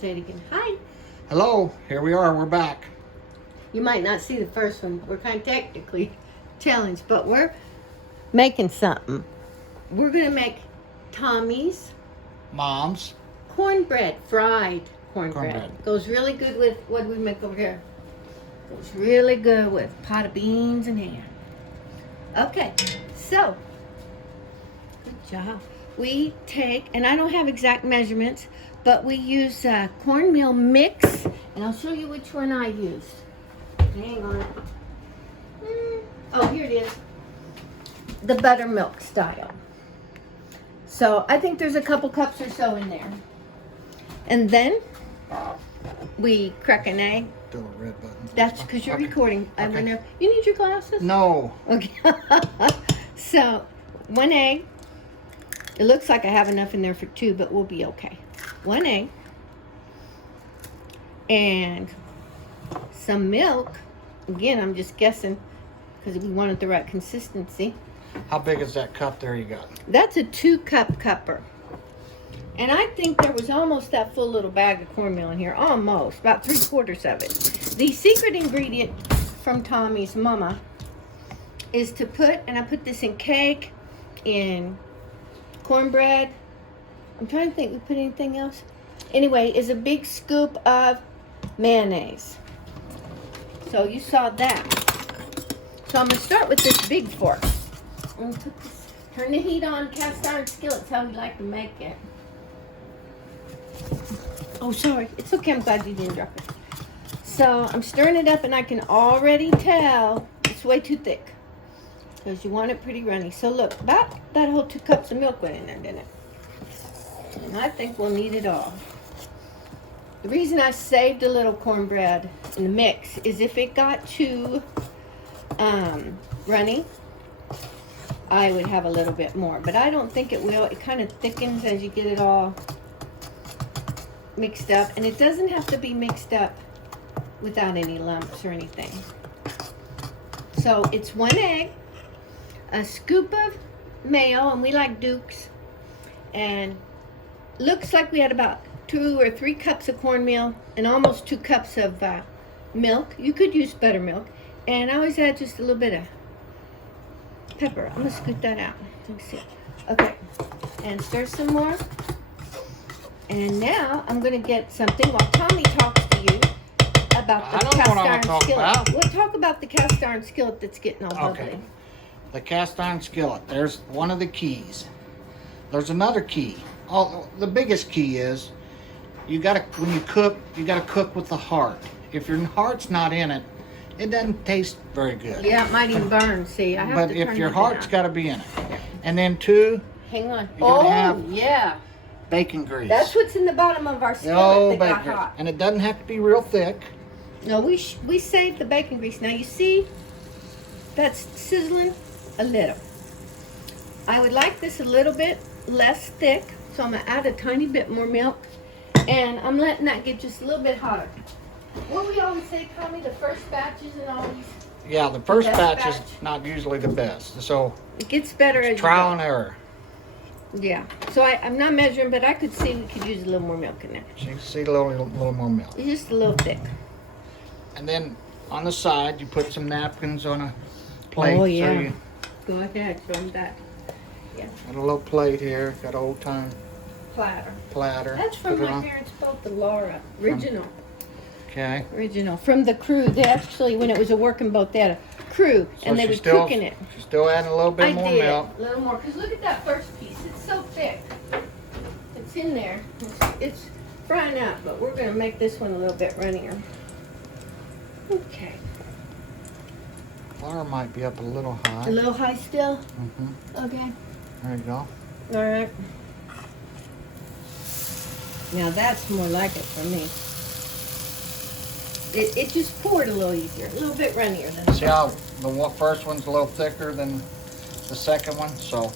Say it again. Hi. Hello, here we are, we're back. You might not see the first one. We're kind of technically challenged, but we're making something. We're going to make Tommy's Mom's cornbread, fried cornbread. Cornbread. Goes really good with, what do we make over here? Goes really good with pot of beans and ham. Okay, so, good job. We take, and I don't have exact measurements, but we use cornmeal mix, and I'll show you which one I used. Hang on. Oh, here it is. The buttermilk style. So I think there's a couple cups or so in there. And then we crack an egg. still a red button. That's because you're Okay. recording. I Okay. wonder. You need your glasses? No. Okay. So, one egg. It looks like I have enough in there for two, but we'll be okay. One egg. And some milk. Again, I'm just guessing because we wanted the right consistency. How big is that cup there you got? That's a 2-cup cupper. And I think there was almost that full little bag of cornmeal in here. Almost. About 3/4 of it. The secret ingredient from Tommy's mama is to put, and I put this in cake, in cornbread. I'm trying to think we put anything else. Anyway, is a big scoop of mayonnaise. So you saw that. So I'm going to start with this big fork. I'm gonna put this, turn the heat on, cast iron skillet's how we like to make it. Oh, sorry. It's okay. I'm glad you didn't drop it. So I'm stirring it up, and I can already tell it's way too thick because you want it pretty runny. So look, about that whole 2 cups of milk went in there, didn't it? And I think we'll need it all. The reason I saved a little cornbread in the mix is if it got too runny, I would have a little bit more, but I don't think it will. It kind of thickens as you get it all mixed up, and it doesn't have to be mixed up without any lumps or anything. So it's 1 egg, a scoop of mayo, and we like Duke's, and looks like we had about 2 or 3 cups of cornmeal and almost 2 cups of milk. You could use buttermilk, and I always add just a little bit of pepper. I'm gonna scoot that out. Let me see. Okay, and stir some more. And now I'm gonna get something while Tommy talks to you about I the don't know cast what I'm iron gonna talk skillet. about. We'll talk about the cast iron skillet that's getting all bubbly. Okay. The cast iron skillet. There's one of the keys. There's another key. Oh, the biggest key is you gotta, when you cook, you gotta cook with the heart. If your heart's not in it, it doesn't taste very good. Yeah, it might even burn. See, I have But to if turn your it heart's down. got to be in it. And then 2, Hang on. you gotta Oh, have- yeah. bacon grease. That's what's in the bottom of our skillet No that bacon got grease. hot. And it doesn't have to be real thick. No, we saved the bacon grease. Now you see, that's sizzling a little. I would like this a little bit less thick, so I'm gonna add a tiny bit more milk, and I'm letting that get just a little bit hotter. What we always say, Tommy, the first batches and all these, Yeah, the first Best batch is batch. not usually the best. So it gets better as you trial go. and error. Yeah. So I'm not measuring, but I could see we could use a little more milk in there. So you can see a little more milk. It's just a little thick. And then on the side, you put some napkins on a plate. Oh, So yeah. you Go ahead, show them that. got a little plate here, got an old time Platter. platter. That's from Put it my on. parents' boat, the Laura. Original. Okay. Original. From the crew. They actually, when it was a working boat, they had a crew, So and they she's were still, cooking it. She's still adding a little bit I more did. milk. A little more. Because look at that first piece. It's so thick. It's in there. It's frying out, but we're going to make this one a little bit runnier. Okay. Flour might be up a little high. A little high still? Mm-hmm. Okay. There you go. All right. Now that's more like it for me. It just poured a little easier, a little bit runnier than See how the first one's a little thicker than the second one? So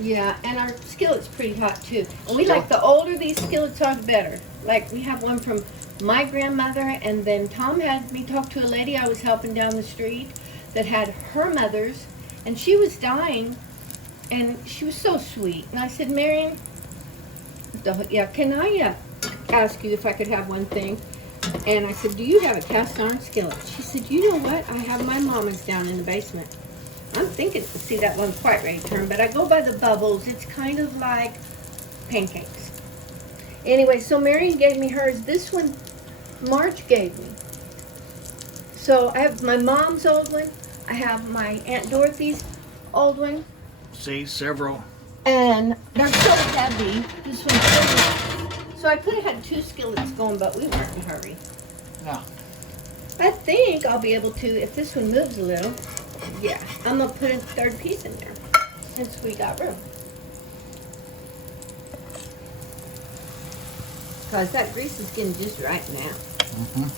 yeah, and our skillet's pretty hot too. And we like the older these skillets are, the better. Like we have one from my grandmother, and then Tom had me talk to a lady I was helping down the street that had her mother's, and she was dying, and she was so sweet. And I said, Marion, yeah, can I ask you if I could have one thing. And I said, do you have a cast iron skillet? She said, you know what? I have my mama's down in the basement. I'm thinking, see, that one's quite ready to turn, but I go by the bubbles. It's kind of like pancakes. Anyway, so Marion gave me hers. This one, March gave me. So I have my mom's old one. I have my Aunt Dorothy's old one. See, several. And they're so heavy. This one's so heavy. So I could have had 2 skillets going, but we weren't in a hurry. No. I think I'll be able to, if this one moves a little, yeah, I'm going to put a 3rd piece in there since we got room. Because that grease is getting just right now. Mm-hmm.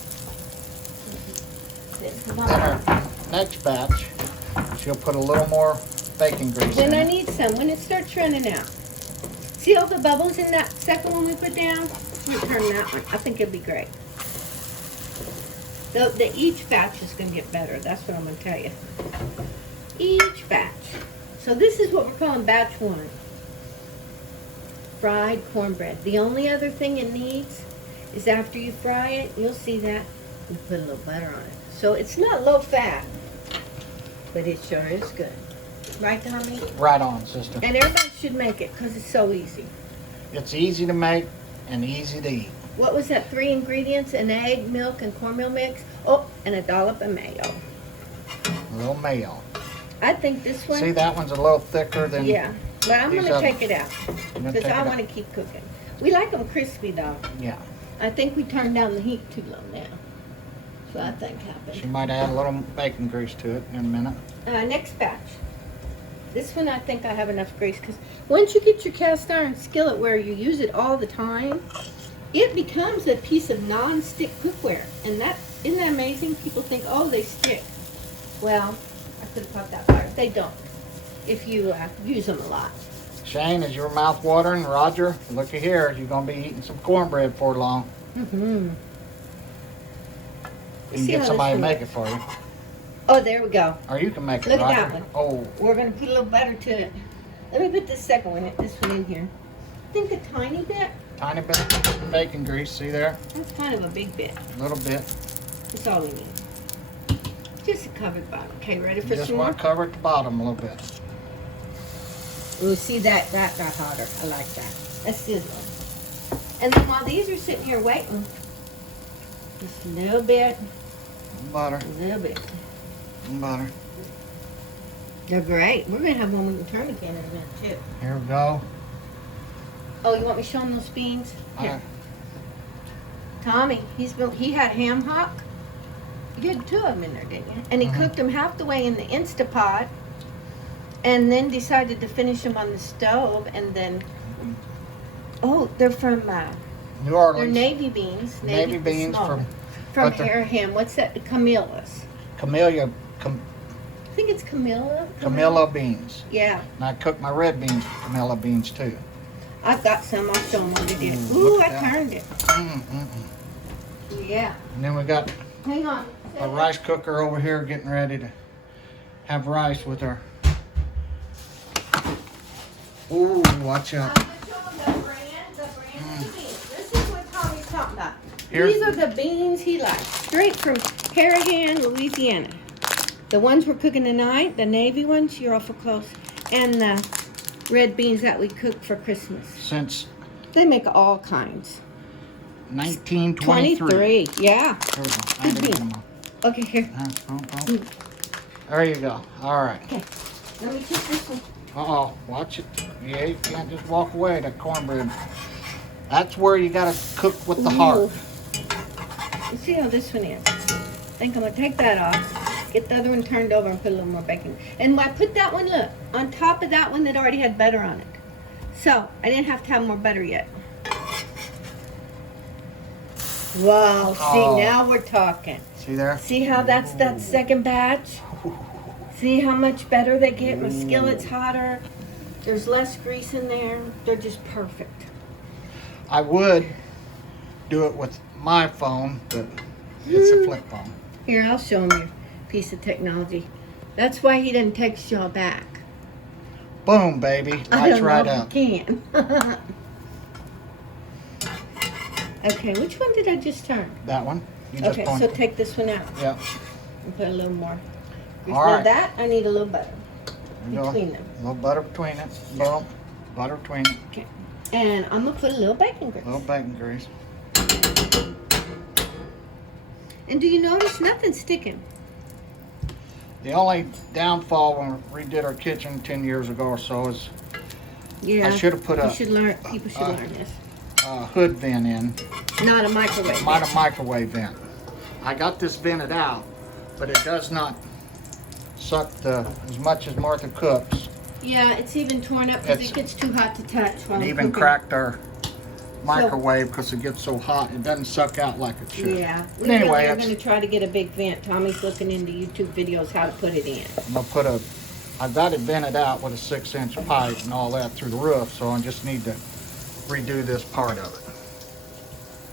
Come Then on. our next batch, she'll put a little more bacon grease When in I it. need some, when it starts running out. See all the bubbles in that second one we put down? I'm gonna turn that one. I think it'd be great. The each batch is gonna get better. That's what I'm gonna tell you. Each batch. So this is what we're calling batch 1. Fried cornbread. The only other thing it needs is after you fry it, you'll see that, you put a little butter on it. So it's not low fat, but it sure is good. Right, Tommy? Right on, sister. And everybody should make it because it's so easy. It's easy to make and easy to eat. What was that? 3 ingredients: an egg, milk, and cornmeal mix. Oh, and a dollop of mayo. A little mayo. I think this one. See, that one's a little thicker than. Yeah, but I'm these gonna others. take it out You're gonna because take I it want to out. keep cooking. We like them crispy though. Yeah. I think we turned down the heat too low now. So I think happened. She might add a little bacon grease to it in a minute. Next batch. This one I think I have enough grease because once you get your cast iron skillet where you use it all the time, it becomes a piece of non-stick cookware. And that, isn't that amazing? People think, oh, they stick. Well, I could have popped that fire. They don't if you use them a lot. Shane, is your mouth watering? Roger, looky here. You're going to be eating some cornbread before long. Mm-hmm. You can get somebody to make it for you. Oh, there we go. Or you can make it, Look at Roger. that one. Oh, We're going to put a little butter to it. Let me put this second one, this one in here. I think a tiny bit. tiny bit of bacon grease. See there? That's kind of a big bit. A little bit. That's all we need. Just a covered bottom. Okay, ready You for just some more? want to cover at the bottom a little bit. Ooh, see that got hotter. I like that. That's good one. And then while these are sitting here waiting, just a little bit, Butter. a little bit. Butter. They're great. We're gonna have one we can turn again in a minute too. Here we go. Oh, you want me to show them those beans? Here. Tommy, he had ham hock. You had 2 of them in there, didn't you? And he cooked them half the way in the Instapot, and then decided to finish them on the stove. And then, oh, they're from New they're Orleans. navy beans. Navy beans small. from from but they're- Haraham. What's that? Camellias. Camellia, I think it's Camilla. Camilla beans. Yeah, And I cook my red beans with Camilla beans too. I've got some. I'll show them what we did. Ooh, Ooh, look I at that. turned it. Yeah. And then we got Hang on. a rice cooker over here getting ready to have rice with her. Ooh, watch out. I'm gonna show them the brand of beans. This is what Tommy's talking about. Here's- These are the beans he likes, straight from Harrigan, Louisiana. The ones we're cooking tonight, the navy ones, you're awful close, and the red beans that we cook for Christmas. Since They make all kinds. 1923. 23, yeah. Here we go. I Good did bean. some more. Okay, here. There you go. All right. Okay, let me take this one. Uh-oh. Watch it. Yeah, you can't just walk away. That cornbread. That's where you got to cook with the heart. Ooh. Let's see how this one is. I think I'm gonna take that off, get the other one turned over and put a little more bacon. And I put that one, look, on top of that one that already had butter on it. So, I didn't have to have more butter yet. Wow, see, Oh. now we're talking. See there? See how that's that second batch? See how much better they get? My skillet's hotter. There's less grease in there. They're just perfect. I would do it with my phone, but it's a flip phone. Here, I'll show him your piece of technology. That's why he didn't text y'all back. Boom, baby. I Lights don't right know up. if he can. Okay, which one did I just turn? That one. You just Okay, point. so take this one out Yeah. and put a little more. All Now right. that, I need a little butter There you go. between them. A little butter between it. Boom. Butter between it. Okay. And I'm gonna put a little bacon grease. A little bacon grease. And do you notice nothing's sticking? The only downfall when we redid our kitchen 10 years ago or so is Yeah. I should have put You a should learn. People should learn this. hood vent in. Not a microwave. Not a microwave vent. I got this vented out, but it does not suck as much as Martha cooks. Yeah, it's even torn up because It's- it gets too hot to touch while And I'm even cooking. cracked our microwave because it gets so hot. It doesn't suck out like it should. Yeah. But anyway, We're that's- going to try to get a big vent. Tommy's looking into YouTube videos how to put it in. I'm gonna put I've got it vented out with a 6-inch pipe and all that through the roof, so I just need to redo this part of it.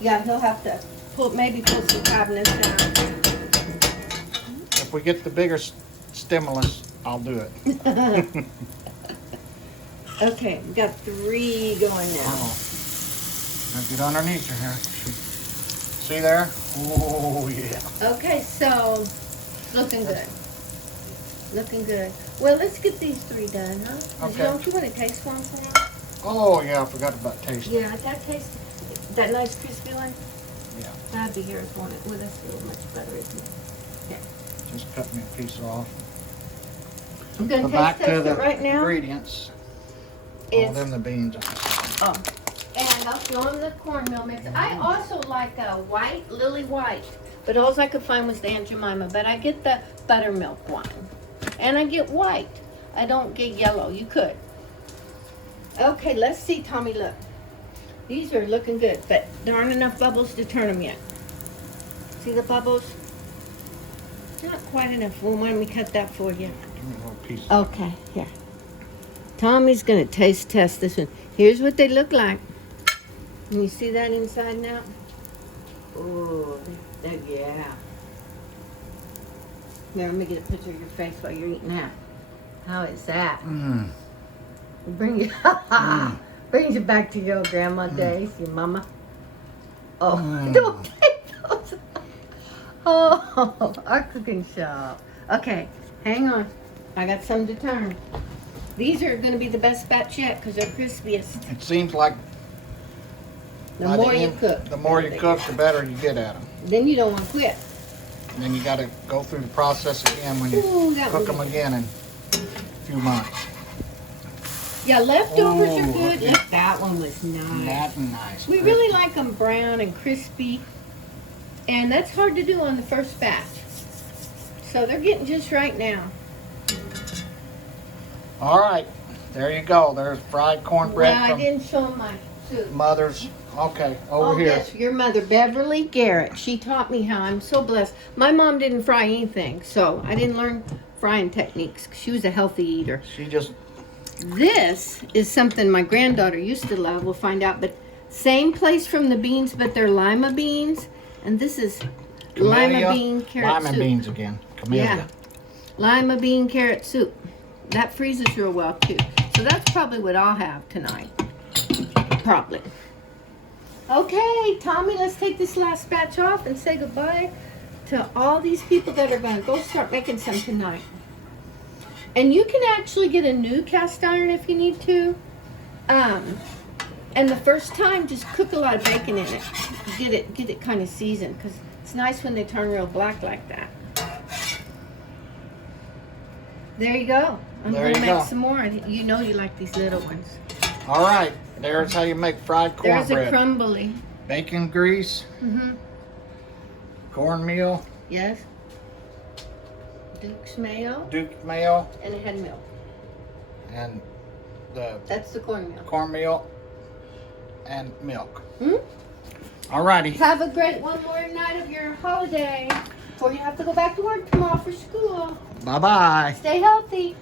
Yeah, he'll have to maybe pull some cabinets down. If we get the bigger stimulus, I'll do it. Okay, we got 3 going now. Oh, now get underneath her here. See there? Oh yeah. Okay, so looking good. Looking good. Well, let's get these 3 done, huh? 'Cause Okay. Don't you want to taste one for now? Oh yeah, I forgot about tasting. Yeah, that tastes that nice crispy one. Yeah. That'd be yours, won't it? Well, that's a little much better, isn't it? Just cut me a piece off. I'm gonna But back taste to the it right now. ingredients. Oh, It's them the beans. oh, and I'll throw in the cornmeal mix. I also like a white, Lily White, but all I could find was the Aunt Jemima. But I get the buttermilk one, and I get white. I don't get yellow. You could. Okay, let's see, Tommy. Look, these are looking good, but there aren't enough bubbles to turn them yet. See the bubbles? Not quite enough. Well, why don't we cut that for you? Give me a little piece. Okay, here. Tommy's gonna taste test this one. Here's what they look like. Can you see that inside now? Oh, yeah. Here, let me get a picture of your face while you're eating that. How is that? Mmm. Brings you back to your old grandma days, your mama. Oh, Mm. don't take those. Oh, our cooking shop. Okay, hang on. I got some to turn. These are going to be the best batch yet because they're crispiest. It seems like The by more you end- cook. the more you they- cook, the better you get at them. Then you don't want to quit. And then you got to go through the process again when you Ooh, that cook one them good. again in a few months. Yeah, leftovers Ooh, are good. yeah. Look, that one was nice. That nice. We really like them brown and crispy. And that's hard to do on the first batch. So they're getting just right now. All right, there you go. There's fried cornbread Well, I from didn't show 'em my soup. Mother's. Okay, over here. Yes, your mother, Beverly Garrett. She taught me how. I'm so blessed. My mom didn't fry anything, so I didn't learn frying techniques. She was a healthy eater. She just This is something my granddaughter used to love. We'll find out. But same place from the beans, but they're lima beans. And this is lima camellia, bean carrot lima soup. beans again. Camellia. Yeah. Lima bean carrot soup. That freezes real well too. So that's probably what I'll have tonight. Probably. Okay, Tommy, let's take this last batch off and say goodbye to all these people that are going to go start making some tonight. And you can actually get a new cast iron if you need to. And the first time, just cook a lot of bacon in it. Get it kind of seasoned because it's nice when they turn real black like that. There you go. I'm There going to you make go. some more. You know you like these little ones. All right, there's how you make fried There's a cornbread. crumbly. Bacon grease, Mm-hmm. cornmeal, Yes. Duke's mayo. Duke mayo, And it had milk. and the That's the cornmeal. cornmeal and milk. Hmm? All righty. Have a great one more night of your holiday before you have to go back to work tomorrow for school. Bye-bye. Stay healthy.